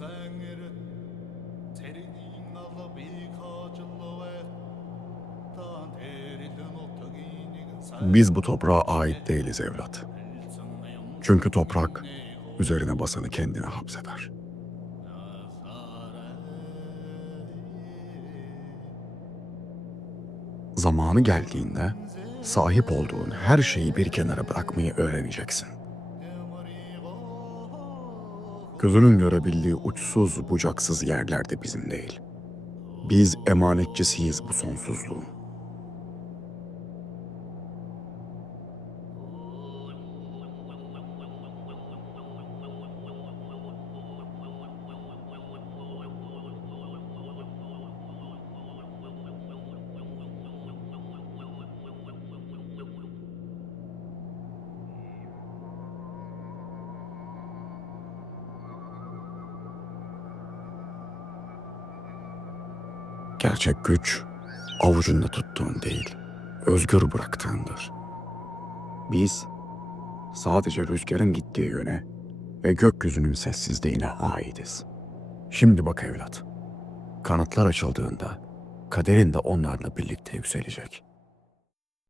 생일은 세린이 날로 비가질로 해 단테리든 어떻게 니근 Biz bu toprağa ait değiliz evlat. Çünkü toprak üzerine basanı kendine hapseder. Zamanı geldiğinde sahip olduğun her şeyi bir kenara bırakmayı öğreneceksin. Gözünün görebildiği uçsuz bucaksız yerlerde bizim değil. Biz emanetçisiyiz bu sonsuzluğun. Gerçek güç avucunda tuttuğun değil, özgür bıraktığındır. Biz sadece rüzgarın gittiği yöne ve gökyüzünün sessizliğine aitiz. Şimdi bak evlat, kanatlar açıldığında kaderin de onlarla birlikte yükselecek.